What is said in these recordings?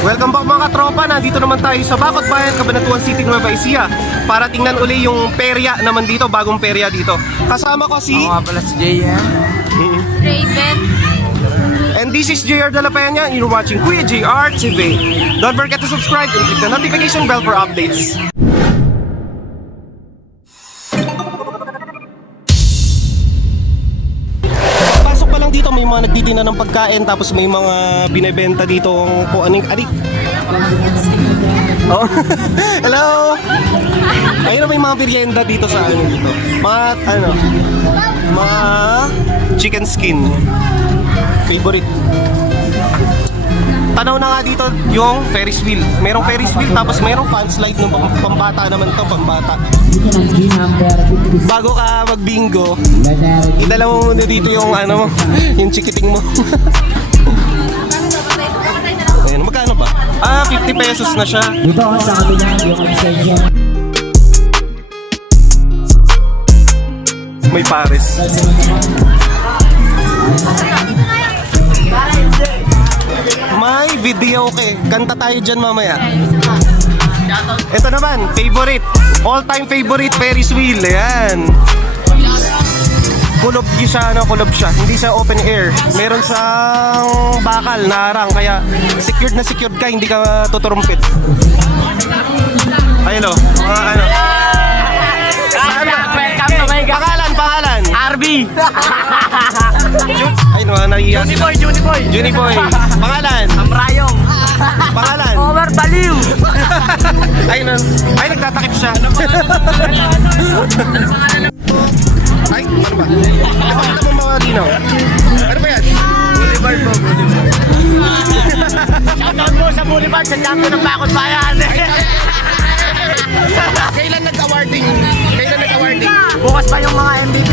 Welcome back mga katropa, nandito naman tayo sa Bacot Bayan, Cabanatuan City, Nueva Ecija para tingnan uli yung perya naman dito, bagong perya dito. Kasama ko si... Ako nga pala si JM. Raven. And this is JR De La Peña, and you're watching Kuya JR TV. Don't forget to subscribe and click the notification bell for updates. Pasok pa lang dito, may mga nagtitinda ng pagkain, tapos may mga binebenta dito kung anong adik. Oh. Hello! Ayun na, may mga merienda dito sa ano dito. Mga chicken skin. Favorite. Tanaw na nga dito yung Ferris wheel. Merong Ferris wheel, tapos merong fan slide ng pambata naman to, pambata. Bago ka mag-bingo, idala mo muna dito yung ano, yung chikiting mo. Ayan, magkano ba? 50 pesos na siya. Dito sa kabila yung extension. May pares. May video okay. Kanta tayo dyan mamaya. Ito naman, favorite. All-time favorite Ferris wheel. Ayan. Kulob siya, kulob siya. Hindi siya open air. Meron siyang bakal na harang. Kaya secured na secured ka, hindi ka tuturumpit. Ayun o, mga ano. Pangalan. RB. Ay, nahiya. Juniboy. Pangalan. Amrayong. Pangalan. Omar Baliw. Ay, nagtatakip siya. Ay, ano ba? Napakita mo mga linaw. Ano ba yan? Boulevard po, Boulevard. Shoutout mo sa Boulevard, sa champion ng Bacot Bayan. Kailan nag-awarding? Bukas pa yung mga MVP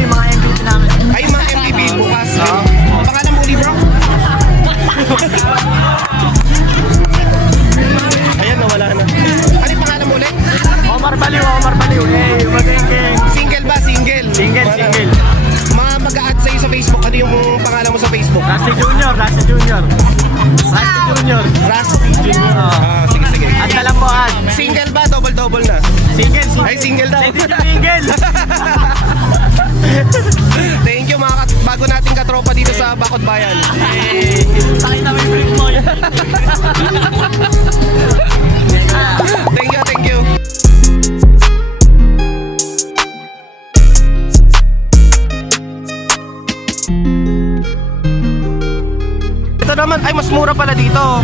namin. Ay, mga MVP bukas. Pangalan mo ulit, bro? Ayan, nawala na. Ano yung pangalan mo ulit? Omar Baliw. Hey, magiging. Single ba? Single. Single. Mga mag-a-add sa'yo sa Facebook. Ano yung pangalan mo sa Facebook? Rusty Junior. Rusty Junior. Sige. At talambuhan. Single ba? Double na. Single. Ay, single daw. Single. Thank you mga bago nating katropa dito sa Bacot Bayan. Sakit na may break mo. Thank you. Ito naman, ay mas mura pala dito.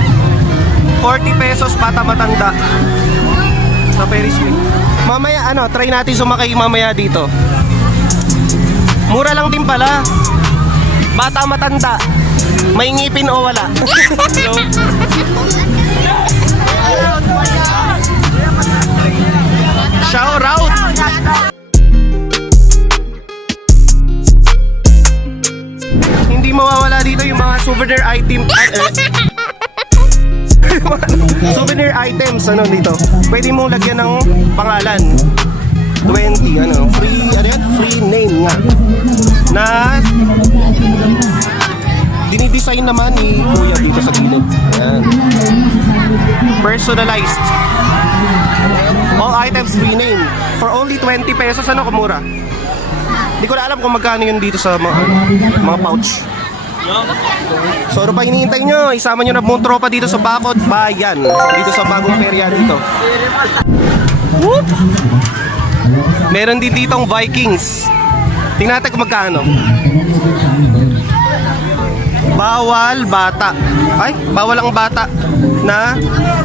40 pesos bata matanda. Sa Ferris wheel. Mamaya try natin sumakay mamaya dito. Mura lang din pala. Bata matanda. May ngipin o wala? Shout out! Hindi mawawala dito yung mga souvenir item. Souvenir items dito. Pwede mong lagyan ng pangalan. 20 free name nga. Na dinidesign naman ni Kuya dito sa gilid. Ayan. Personalized. All items free name. For only 20 pesos, kumura. Hindi ko na alam kung magkano yun dito sa mga pouch. So ano pa hinihintay nyo? Isama nyo na buong tropa dito sa Bacot Bayan. Dito sa bagong perya dito. Whoop! Meron din ditong Vikings. Tingnan natin kung magkano. Bawal bata. Ay, bawal ang bata na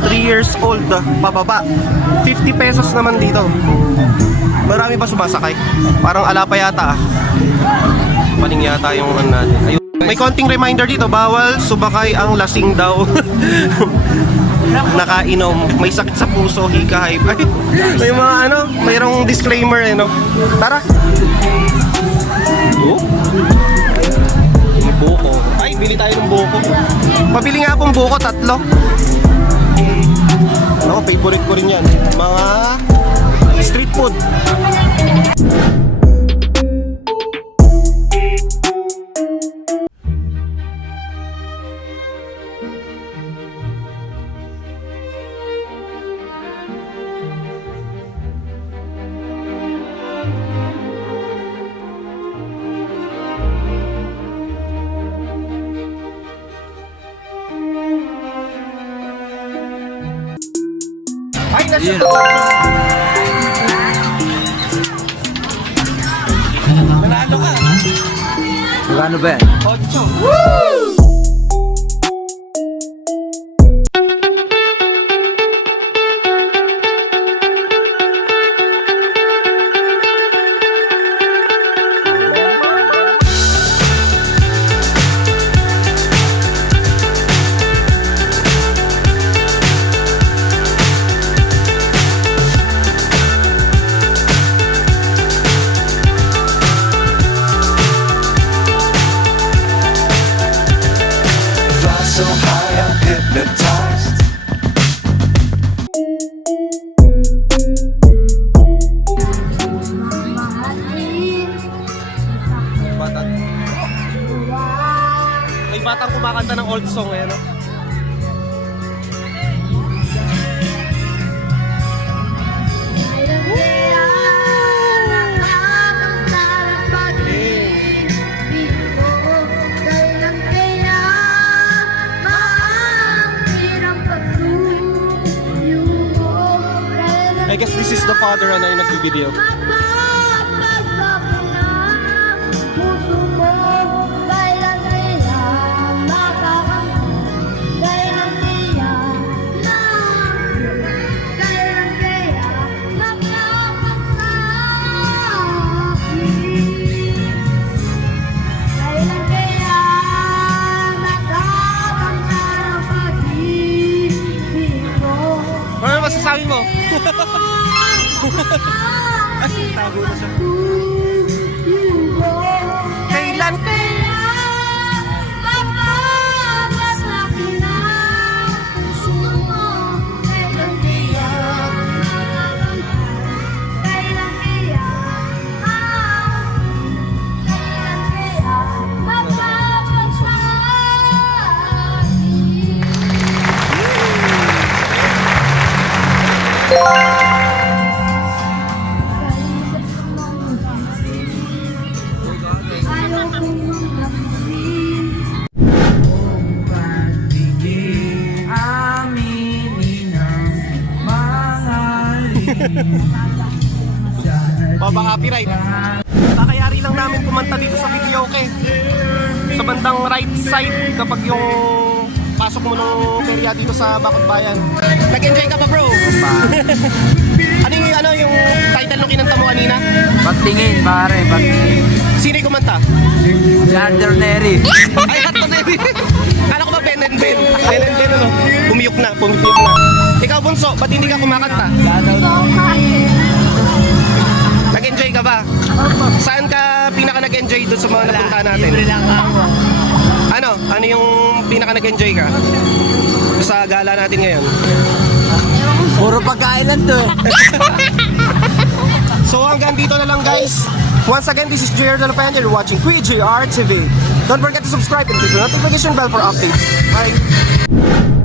3 years old pababa. 50 pesos naman dito. Marami pa sumasakay. Parang ala pa yata. Paling yata yung natin. Ayun. May konting reminder dito, bawal subakay ang lasing daw. Nakainom, may sakit sa puso, hika, high. May mga mayroong disclaimer Tara. Buko. Ay, bili tayo ng buko. Pabili nga akong buko, 3. Favorite ko rin yan. Mga street food. na siya. Nanalo ka. Magkano ba yan? 8. Fly so high, I'm hypnotized. Batang. May batang kumakanta ng old song eh, no? I guess this is the father na yung nag-video. Ano masasabi mo? Ay, tago na siya. Kailan? Papa-copyright. Kakayari lang namin kumanta dito sa video, okay? Sa bandang right side kapag yung pasok mo ng perya dito sa Bakod Bayan. Nag-enjoy ka ba, bro? ano yung title nung kinanta mo kanina? Pagtingin, pare, pagtingin. Sino yung kumanta? Garderneri. Ay, Garderneri. Kala ko ba Ben and Ben? Ben and Ben, ano? Pumiyok na. Ikaw, Bunso, ba't hindi ka kumakanta? Nag-enjoy ka ba? Saan ka pinaka nag-enjoy doon sa mga napunta natin? Libre lang ako. Ano yung pinaka nag-enjoy ka? Sa gala natin ngayon? Puro pagkain lang to. So hanggang dito na lang, guys. Once again, this is JR Delapan. You're watching Kuya JR TV. Don't forget to subscribe and click the notification bell for updates. Bye!